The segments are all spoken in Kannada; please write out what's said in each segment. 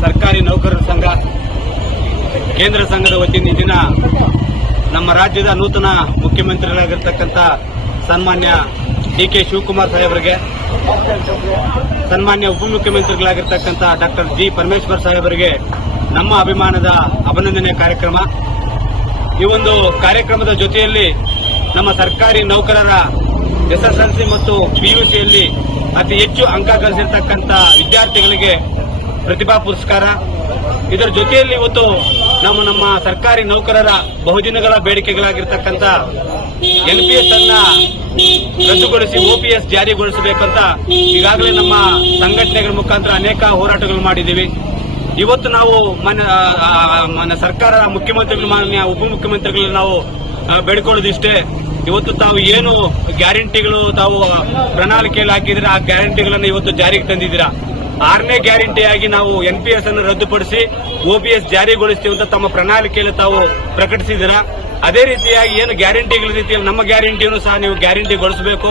ಸರ್ಕಾರಿ ನೌಕರರ ಸಂಘ ಕೇಂದ್ರ ಸಂಘದ ವತಿಯಿಂದ ದಿನ ನಮ್ಮ ರಾಜ್ಯದ ನೂತನ ಮುಖ್ಯಮಂತ್ರಿಗಳಾಗಿರ್ತಕ್ಕಂಥ ಸನ್ಮಾನ್ಯ ಡಿ.ಕೆ. ಶಿವಕುಮಾರ್ ಸಾಹೇಬರಿಗೆ, ಸನ್ಮಾನ್ಯ ಉಪಮುಖ್ಯಮಂತ್ರಿಗಳಾಗಿರ್ತಕ್ಕಂಥ ಡಾಕ್ಟರ್ ಜಿ. ಪರಮೇಶ್ವರ್ ಸಾಹೇಬರಿಗೆ ನಮ್ಮ ಅಭಿಮಾನದ ಅಭಿನಂದನೆ ಕಾರ್ಯಕ್ರಮ. ಈ ಒಂದು ಕಾರ್ಯಕ್ರಮದ ಜೊತೆಯಲ್ಲಿ ನಮ್ಮ ಸರ್ಕಾರಿ ನೌಕರರ ಎಸ್ಎಸ್ಎಲ್ಸಿ ಮತ್ತು ಪಿಯುಸಿಯಲ್ಲಿ ಅತಿ ಹೆಚ್ಚು ಅಂಕ ಗಳಿಸಿರ್ತಕ್ಕಂಥ ವಿದ್ಯಾರ್ಥಿಗಳಿಗೆ ಪ್ರತಿಭಾ ಪುರಸ್ಕಾರ. ಇದರ ಜೊತೆಯಲ್ಲಿ ಇವತ್ತು ನಮ್ಮ ಸರ್ಕಾರಿ ನೌಕರರ ಬಹುದಿನಗಳ ಬೇಡಿಕೆಗಳಾಗಿರ್ತಕ್ಕಂಥ ಎನ್ಪಿಎಸ್ ಅನ್ನ ರದ್ದುಗೊಳಿಸಿ ಓಪಿಎಸ್ ಜಾರಿಗೊಳಿಸಬೇಕಂತ ಈಗಾಗಲೇ ನಮ್ಮ ಸಂಘಟನೆಗಳ ಮುಖಾಂತರ ಅನೇಕ ಹೋರಾಟಗಳು ಮಾಡಿದ್ದೀವಿ. ಇವತ್ತು ನಾವು ಮಾನ್ಯ ಸರ್ಕಾರ ಮುಖ್ಯಮಂತ್ರಿಗಳು, ಮಾನ್ಯ ಉಪಮುಖ್ಯಮಂತ್ರಿಗಳು ನಾವು ಬೇಡಿಕೊಳ್ಳೋದಿಷ್ಟೇ. ಇವತ್ತು ತಾವು ಏನು ಗ್ಯಾರಂಟಿಗಳು ತಾವು ಪ್ರಣಾಳಿಕೆಯಲ್ಲಿ ಹಾಕಿದ್ರೆ ಆ ಗ್ಯಾರಂಟಿಗಳನ್ನು ಇವತ್ತು ಜಾರಿಗೆ ತಂದಿದ್ದೀರಾ. 6ನೇ ಗ್ಯಾರಂಟಿಯಾಗಿ ನಾವು ಎನ್ಪಿಎಸ್ ಅನ್ನು ರದ್ದುಪಡಿಸಿ ಓಪಿಎಸ್ ಜಾರಿಗೊಳಿಸ್ತೀವಿ ಅಂತ ತಮ್ಮ ಪ್ರಣಾಳಿಕೆಯಲ್ಲಿ ತಾವು ಪ್ರಕಟಿಸಿದ್ದೀರಾ. ಅದೇ ರೀತಿಯಾಗಿ ಏನು ಗ್ಯಾರಂಟಿಗಳ ರೀತಿಯಲ್ಲಿ ನಮ್ಮ ಗ್ಯಾರಂಟಿಯನ್ನು ಸಹ ನೀವು ಗ್ಯಾರಂಟಿಗೊಳಿಸಬೇಕು,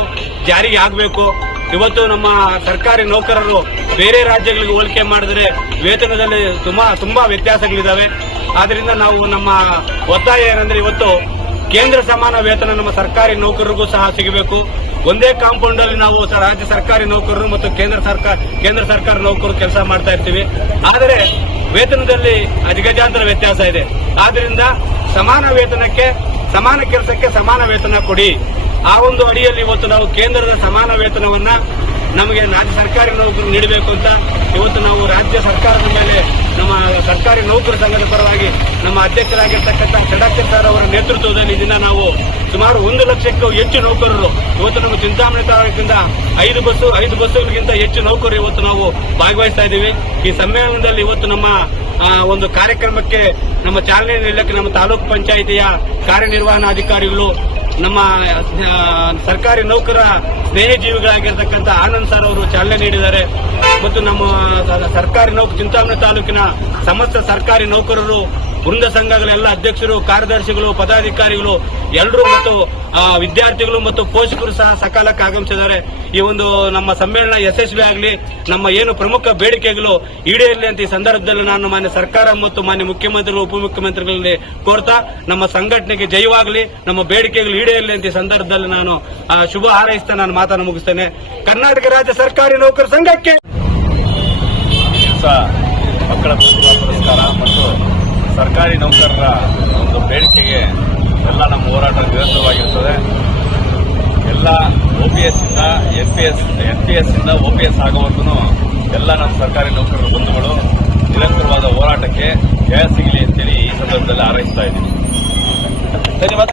ಜಾರಿಗೆ ಆಗಬೇಕು. ಇವತ್ತು ನಮ್ಮ ಸರ್ಕಾರಿ ನೌಕರರು ಬೇರೆ ರಾಜ್ಯಗಳಿಗೆ ಹೋಲಿಕೆ ಮಾಡಿದ್ರೆ ವೇತನದಲ್ಲಿ ತುಂಬಾ ವ್ಯತ್ಯಾಸಗಳಿದ್ದಾವೆ. ಆದ್ರಿಂದ ನಾವು ನಮ್ಮ ಒತ್ತಾಯ ಏನಂದ್ರೆ ಇವತ್ತು ಕೇಂದ್ರ ಸಮಾನ ವೇತನ ನಮ್ಮ ಸರ್ಕಾರಿ ನೌಕರರಿಗೂ ಸಹ ಸಿಗಬೇಕು. ಒಂದೇ ಕಾಂಪೌಂಡ್ ಅಲ್ಲಿ ನಾವು ರಾಜ್ಯ ಸರ್ಕಾರಿ ನೌಕರರು ಮತ್ತು ಕೇಂದ್ರ ಸರ್ಕಾರ ನೌಕರರು ಕೆಲಸ ಮಾಡ್ತಾ ಇರ್ತೀವಿ. ಆದರೆ ವೇತನದಲ್ಲಿ ಅಜಗಜಾಂತರ ವ್ಯತ್ಯಾಸ ಇದೆ. ಆದ್ರಿಂದ ಸಮಾನ ವೇತನಕ್ಕೆ, ಸಮಾನ ಕೆಲಸಕ್ಕೆ ಸಮಾನ ವೇತನ ಕೊಡಿ. ಆ ಒಂದು ಅಡಿಯಲ್ಲಿ ಇವತ್ತು ನಾವು ಕೇಂದ್ರದ ಸಮಾನ ವೇತನವನ್ನ ನಮಗೆ ರಾಜ್ಯ ಸರ್ಕಾರಿ ನೌಕರರು ನೀಡಬೇಕು ಅಂತ ಇವತ್ತು ನಾವು ರಾಜ್ಯ ಸರ್ಕಾರದ ಮೇಲೆ ನಮ್ಮ ಸರ್ಕಾರಿ ನೌಕರ ಸಂಘದ ಪರವಾಗಿ ನಮ್ಮ ಅಧ್ಯಕ್ಷರಾಗಿರ್ತಕ್ಕಂಥ ಷಡಾಕ್ಷರ್ ಸರ್ ಅವರ ನೇತೃತ್ವದಲ್ಲಿ ಇದನ್ನ ನಾವು ಸುಮಾರು 1 ಲಕ್ಷಕ್ಕೂ ಹೆಚ್ಚು ನೌಕರರು ಇವತ್ತು ನಮ್ಮ ಚಿಂತಾಮಣಿ ತಾಲೂಕಿನಿಂದ 5 ಬಸ್ಸುಗಳಿಗಿಂತ ಹೆಚ್ಚು ನೌಕರರು ಇವತ್ತು ನಾವು ಭಾಗವಹಿಸ್ತಾ ಇದ್ದೀವಿ. ಈ ಸಮ್ಮೇಳನದಲ್ಲಿ ಇವತ್ತು ನಮ್ಮ ಒಂದು ಕಾರ್ಯಕ್ರಮಕ್ಕೆ ನಮ್ಮ ಚಾಲನೆ ನೀಡಲಿಕ್ಕೆ ನಮ್ಮ ತಾಲೂಕು ಪಂಚಾಯಿತಿಯ ಕಾರ್ಯನಿರ್ವಹಣಾಧಿಕಾರಿಗಳು, ನಮ್ಮ ಸರ್ಕಾರಿ ನೌಕರ ಸ್ನೇಹಜೀವಿಗಳಾಗಿರ್ತಕ್ಕಂಥ ಆನಂದ್ ಸರ್ ಅವರು ಚಾಲನೆ ನೀಡಿದ್ದಾರೆ. ಮತ್ತು ನಮ್ಮ ಸರ್ಕಾರಿ ಚಿಂತಾಮಣಿ ತಾಲೂಕಿನ ಸಮಸ್ತ ಸರ್ಕಾರಿ ನೌಕರರು, ವೃಂದ ಸಂಘಗಳೆಲ್ಲ ಅಧ್ಯಕ್ಷರು, ಕಾರ್ಯದರ್ಶಿಗಳು, ಪದಾಧಿಕಾರಿಗಳು ಎಲ್ಲರೂ ಮತ್ತು ವಿದ್ಯಾರ್ಥಿಗಳು ಮತ್ತು ಪೋಷಕರು ಸಹ ಸಕಾಲಕ್ಕೆ ಆಗಮಿಸಿದ್ದಾರೆ. ಈ ಒಂದು ನಮ್ಮ ಸಮ್ಮೇಳನ ಯಶಸ್ವಿ ಆಗಲಿ, ನಮ್ಮ ಏನು ಪ್ರಮುಖ ಬೇಡಿಕೆಗಳು ಈಡೇರಲಿ ಅಂತ ಈ ಸಂದರ್ಭದಲ್ಲಿ ನಾನು ಮಾನ್ಯ ಸರ್ಕಾರ ಮತ್ತು ಮಾನ್ಯ ಮುಖ್ಯಮಂತ್ರಿಗಳು, ಉಪಮುಖ್ಯಮಂತ್ರಿಗಳಲ್ಲಿ ಕೋರ್ತಾ ನಮ್ಮ ಸಂಘಟನೆಗೆ ಜಯವಾಗಲಿ, ನಮ್ಮ ಬೇಡಿಕೆಗಳು ಈಡೇರಲಿ ಅಂತ ಈ ಸಂದರ್ಭದಲ್ಲಿ ನಾನು ಶುಭ ಹಾರೈಸ್ತಾ ನಾನು ಮಾತನ್ನು ಮುಗಿಸ್ತೇನೆ. ಕರ್ನಾಟಕ ರಾಜ್ಯ ಸರ್ಕಾರಿ ನೌಕರ ಸಂಘಕ್ಕೆ ಮಕ್ಕಳ ಪ್ರತಿಭಾ ಪುರಸ್ಕಾರ ಮತ್ತು ಸರ್ಕಾರಿ ನೌಕರರ ಒಂದು ಬೇಡಿಕೆಗೆ ಎಲ್ಲ ನಮ್ಮ ಹೋರಾಟ ನಿರಂತರವಾಗಿರುತ್ತದೆ. ಎಲ್ಲ ಓಪಿಎಸ್ ಇಂದ ಎನ್ಪಿಎಸ್ ಇಂದ ಓಪಿಎಸ್ ಆಗೋವರೆಗೂ ಎಲ್ಲ ನಮ್ಮ ಸರ್ಕಾರಿ ನೌಕರರ ಬಂಧುಗಳು ನಿರಂತರವಾದ ಹೋರಾಟಕ್ಕೆ ಜಯ ಸಿಗಲಿ ಅಂತೇಳಿ ಈ ಸಂದರ್ಭದಲ್ಲಿ ಹಾರೈಸ್ತಾ ಇದ್ದೀನಿ. ಧನ್ಯವಾದ.